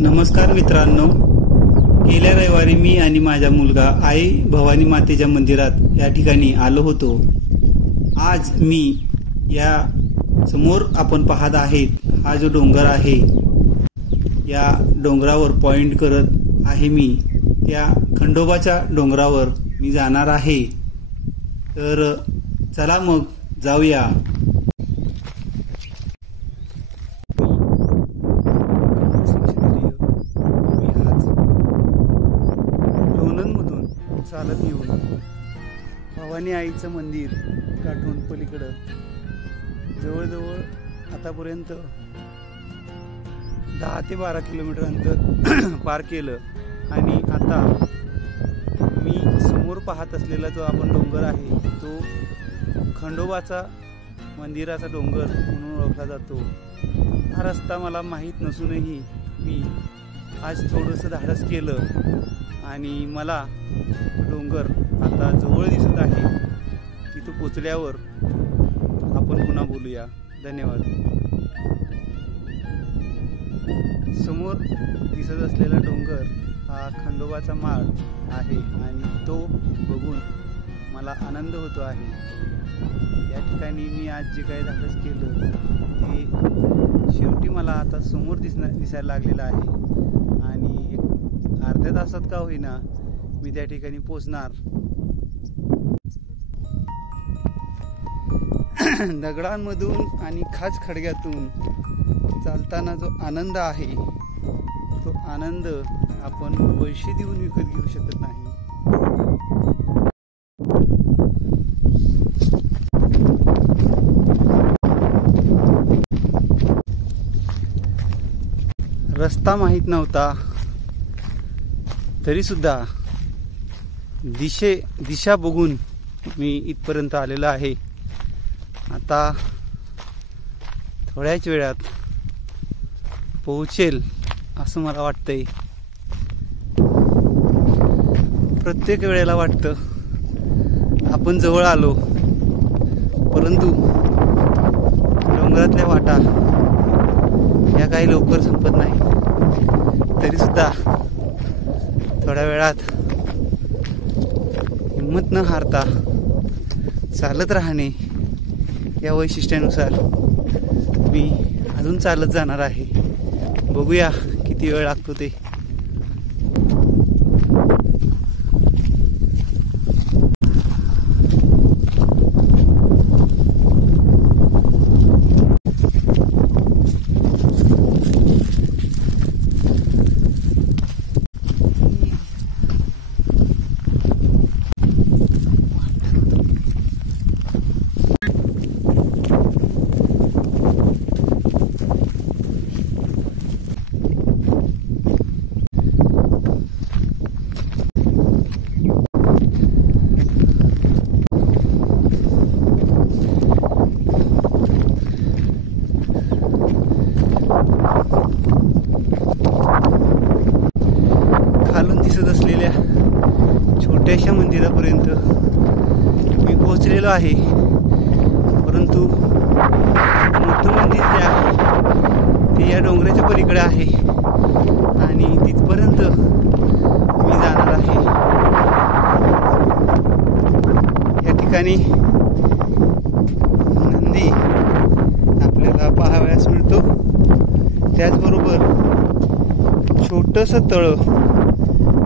नमस्कार मित्रांनो, गेल्या रविवारी मी आणि माझा मुलगा आई भवानी मातेच्या मंदिरात या ठिकाणी आलो होतो। आज मी या समोर आपण पाहत आहेत हा जो डोंगर आहे, या डोंगरावर पॉइंट करत आहे मी। त्या खंडोबाच्या डोंगरावर मी जाणार आहे। तर चला मग जाऊया। चालत येऊन भवानी आईचं मंदिर गाठून पलीकडं जवळजवळ आतापर्यंत 10 ते 12 किलोमीटर अंतर पार केलं। आणि आता मी समोर पाहत असलेला जो आपण डोंगर आहे तो खंडोबाचा मंदिराचा डोंगर म्हणून ओळखला जातो। हा रस्ता मला माहीत नसूनही मी आज थोडंसं धाडस केलं आणि मला डोंगर आता जवळ दिसत आहे। तिथं पोचल्यावर आपण पुन्हा बोलूया। धन्यवाद। समोर दिसत असलेला डोंगर हा खंडोबाचा माळ आहे आणि तो बघून मला आनंद होतो आहे। या ठिकाणी मी आज जे काही धाडस केलं ते शेवटी मला आता समोर दिसायला लागलेलं आहे आणि अर्ध्या तासात का होईना मी त्या ठिकाणी पोचणार। दगडांमधून आणि खाच खडग्यातून चालताना जो आनंद आहे तो आनंद आपण पैसे देऊन विकत घेऊ शकत नाही। रस्ता माहीत नव्हता तरी सुद्धा दिशा बघून मी इथपर्यंत आलेलो आहे। आता थोड्याच वेळात पोहोचेल असं मला वाटतंय। प्रत्येक वेळेला वाटतं आपण जवळ आलो, परंतु डोंगरातल्या वाटा या काही लवकर संपत नाही। तरी सुद्धा थोड्या वेळात हिम्मत न हारता चालत राहणे या वैशिष्ट्यानुसार मी अजून चालत जाणार आहे। बघूया किती वेळ लागतो ते। खालून दिसत असलेल्या छोट्याशा मंदिरापर्यंत मी पोहोचलेलो आहे, परंतु मोठं मंदिर जे आहे ते या डोंगराच्या पलीकडे आहे आणि तिथपर्यंत मी जाणार आहे। या ठिकाणी नंदी आपल्याला पाहावयास मिळतो। त्याचबरोबर छोटंसं तळ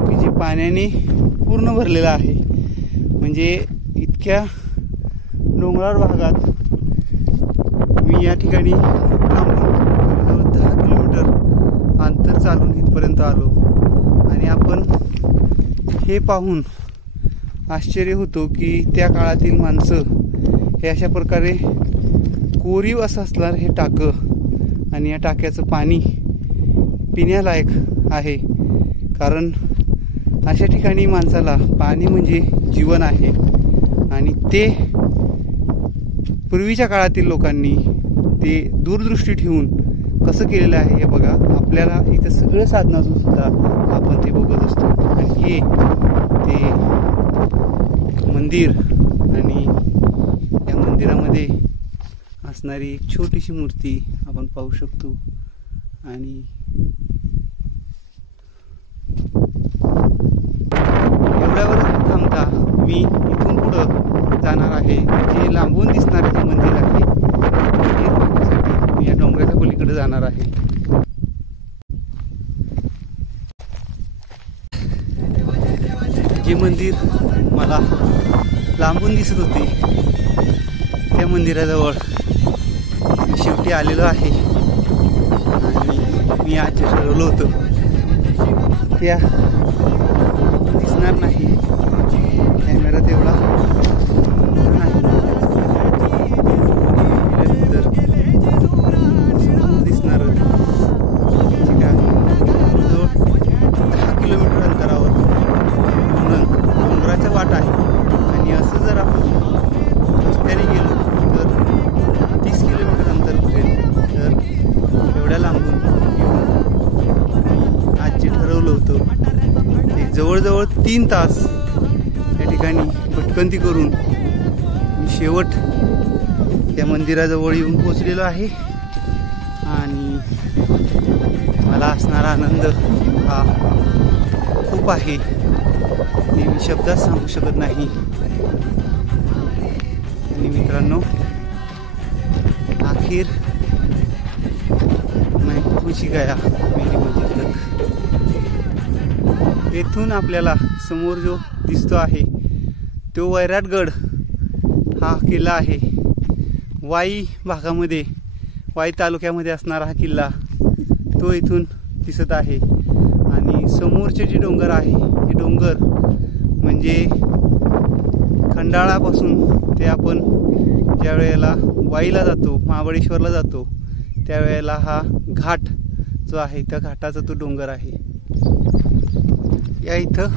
की जे पाण्याने पूर्ण भरलेलं आहे। म्हणजे इतक्या डोंगराळ भागात मी या ठिकाणी थांबून 10 किलोमीटर अंतर चालून इथपर्यंत आलो आणि आपण हे पाहून आश्चर्य होतो की त्या काळातील माणसं हे अशा प्रकारे कोरीव असं असणार हे टाकं आणि या टाक्याचं पाणी पिण्यालायक आहे। कारण अशा ठिकाणी माणसाला पाणी म्हणजे जीवन आहे आणि ते पूर्वीच्या काळातील लोकांनी ते दूरदृष्टी ठेवून कसं केलेलं आहे हे बघा। आपल्याला इथं सगळं साधन असून सुद्धा आपण ते बघत असतो आणि हे ते मंदिर आणि या मंदिरामध्ये असणारी एक छोटीशी मूर्ती आपण पाहू शकतो आणि मी इथून पुढं जाणार आहे. जे लांबून दिसणारे जे मंदिर आहे ते पाहण्यासाठी मी या डोंगराच्या पलीकडे जाणार आहे. जे मंदिर मला लांबून दिसत होते त्या मंदिराजवळ शेवटी आलेलो आहे. आणि मी आज ठरवलं होतं त्या दिसणार नाही, कॅमेरा तेवढा नाही, तर समोर दिसणार ठीक आहे जवळ 10 किलोमीटर अंतरावर डोंगराच्या वाट आहे. आणि असं जर आपण रस्त्याने गेलो तर 30 किलोमीटर अंतर पडेल. तर एवढ्या लांबून येऊन आज जे ठरवलं होतं ते जवळजवळ 3 तास या ठिकाणी भटकंती करून मी शेवट त्या मंदिराजवळ येऊन पोचलेलो आहे. आणि मला असणारा आनंद हा खूप आहे, ते मी शब्दात सांगू शकत नाही. आणि मित्रांनो, आखिर मैं पहुंच गया मेरी मंजिल तक. येथून आपल्याला समोर जो दिसतो आहे तो वैराटगड हा किल्ला आहे. वाई भागामध्ये, वाई तालुक्यामध्ये असणारा हा किल्ला तो इथून दिसत आहे. आणि समोरचे जे डोंगर आहे हे डोंगर म्हणजे खंडाळापासून ते आपण ज्या वेळेला वाईला जातो, महाबळेश्वरला जातो, त्यावेळेला हा घाट जो आहे त्या घाटाचा तो डोंगर आहे. या इथं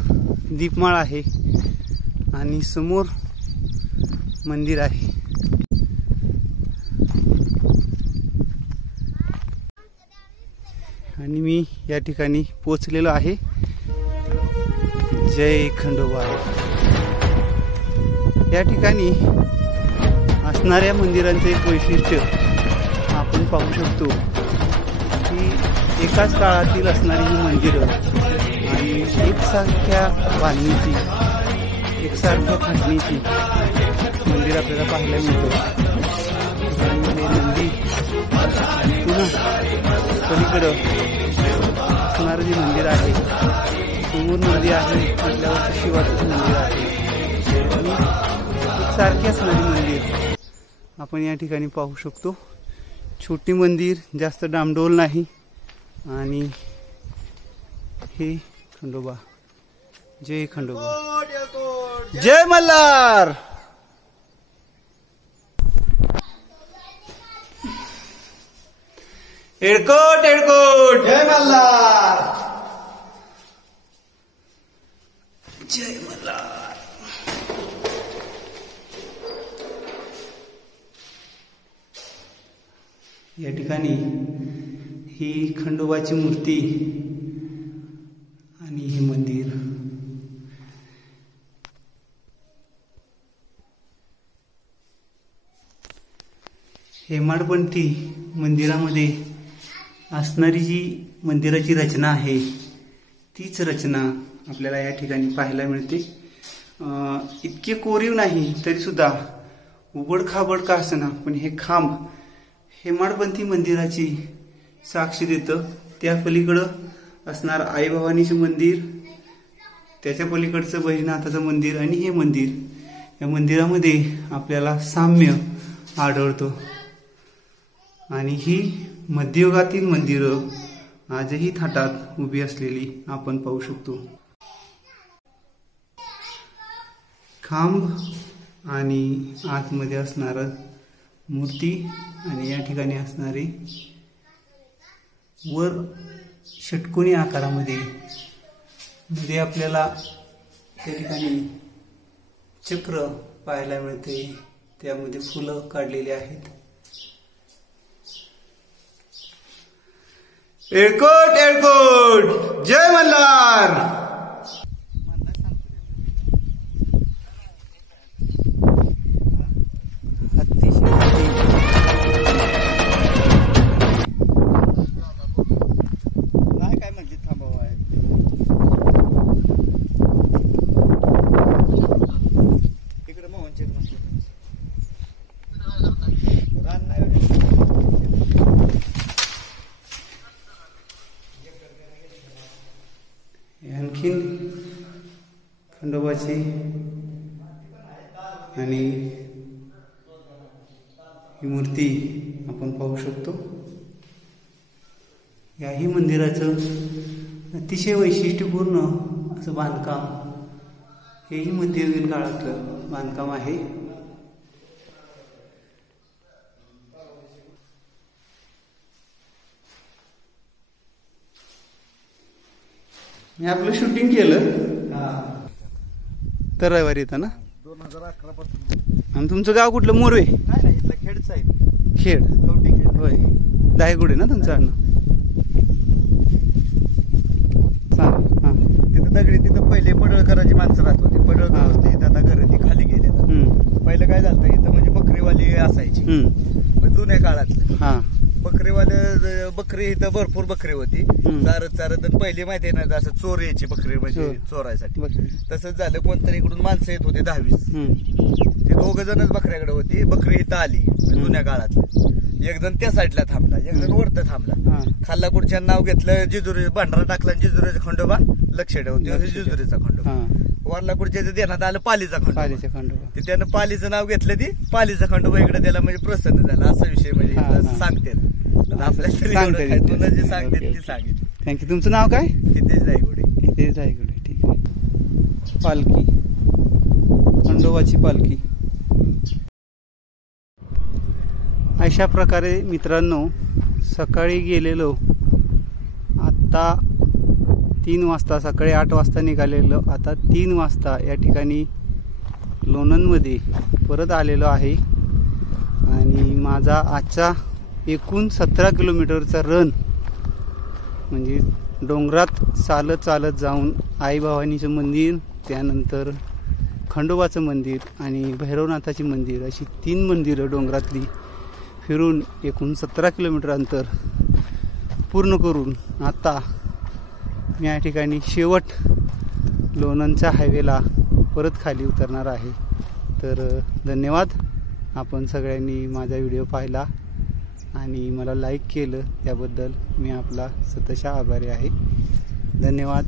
दीपमाळ आहे आणि समोर मंदिर आहे. आणि मी या ठिकाणी पोचलेलो आहे. जय खंडोबा. या ठिकाणी असणाऱ्या मंदिरांचे एक वैशिष्ट्य आपण पाहू शकतो की एकाच काळातील असणारी ही मंदिरं आणि एकसारख्या बांधणीची, एकसारख्या थाटणीची मंदिर आपल्याला पाहायला मिळतं. नंदी पुन्हा पलीकडं असणारं जे मंदिर आहे, समोर नदी आहे म्हटल्यावर शिवाचंच मंदिर आहे. आणि एकसारखी असणारी मंदिर आपण या ठिकाणी पाहू शकतो. छोटी मंदिर, जास्त डामडोल नाही. आणि हे खंडोबा. जय खंडोबा. जय मल्हार. एडकोट एडकोट. जय मल्हार. जय मल्हार. या ठिकाणी ही खंडोबाची मूर्ती आणि हे मंदिर. हेमाडपंथी मंदिरामध्ये असणारी जी मंदिराची रचना आहे तीच रचना आपल्याला या ठिकाणी पाहायला मिळते. इतके कोरीव नाही तरी सुद्धा उबडखाबड का असना, पण हे खांब हेमाडपंथी मंदिराची साक्ष देतं. त्या पलीकडं असणार आई भवानीचं मंदिर, त्याच्या पलीकडचं बहिरनाथाचं मंदिर आणि हे मंदिर, या मंदिरामध्ये आपल्याला साम्य आढळतो. आणि ही मध्ययुगातील मंदिरं आजही थाटात उभी असलेली आपण पाहू शकतो. खांब आणि आतमध्ये असणारं मूर्ती आणि या ठिकाणी असणारे वर षटकोनी आकारामध्ये मध्ये आपल्याला त्या ठिकाणी चक्र पाहायला मिळते. त्यामध्ये फुलं काढलेली आहेत. एडकोट एडकोट. जय मल्हार. आणखीन खंडोबाची आणि ही मूर्ती आपण पाहू शकतो. याही मंदिराचं अतिशय वैशिष्ट्यपूर्ण असं बांधकाम, हेही मध्ययुगीन काळातलं बांधकाम आहे. मी आपलं शूटिंग केलं तर रविवारी येतं ना 2011 पासून. आणि तुमचं गाव कुठलं? मोरवे? नाही इथलं खेडच आहे. खेड. कवटी खेड. होय. दायगुडे ना तुमचं आडनाव? हां. तिथं दगडी, तिथं पहिले पडळकराची माणसं राहत होती. पडळकर होते, आता घर ती खाली गेले. पहिलं काय झालं इथं म्हणजे बकरीवाली असायची जुन्या काळातलं. हां. बकरीवाले बकरी इथं भरपूर बकरी होती. चारत आणि पहिली माहिती आहे ना, असं चोर यायची बकरी म्हणजे चोरायसाठी. तसंच झालं, कोणतरी इकडून माणसं येत होते 10-20. ते 2 जणच बकऱ्याकडे होती. बकरी इथं आली जुन्या काळातली. एक जण त्या साईडला थांबला, एक जण वरतं थांबला. खाल्लापूरच्या नाव घेतलं, जिजुरी भांडारा टाकला, जिजुरीचा खंडोबा लक्ष ठेवतो, जिजुरीचा खंडोबा. वरलापूरच्या देण्यात आलं पालीचा खंडोबा. ते त्यानं पालीचं नाव घेतलं, ती पालीचा खंडोबा इकडे त्याला म्हणजे प्रसन्न झाला. असा विषय म्हणजे सांगते आपल्या जी सांगते ती सांगितली. थँक्यू. तुमचं नाव काय? हितेश दायगुडे. हितेश दायगुडे. ठीक आहे. पालखी, खंडोबाची पालखी. अशा प्रकारे मित्रांनो, सकाळी गेलेलो, आत्ता 3 वाजता, सकाळी 8 वाजता निघालेलो, आता 3 वाजता या ठिकाणी लोणंदमध्ये परत आलेलो आहे. आणि माझा आजचा एकूण 17 किलोमीटरचा रन म्हणजे डोंगरात चालत जाऊन आई भवानीचं मंदिर, त्यानंतर खंडोबाचं मंदिर आणि भैरवनाथाची मंदिर, अशी 3 मंदिरं डोंगरातली फिरून एकूण 17 किलोमीटर अंतर पूर्ण करून आता मी या ठिकाणी शेवट लोणंदच्या हायवेला परत खाली उतरणार आहे. तर धन्यवाद. आपण सगळ्यांनी माझा व्हिडिओ पाहिला आणि मला लाईक केलं, त्याबद्दल मी आपला सतशः आभारी आहे. धन्यवाद.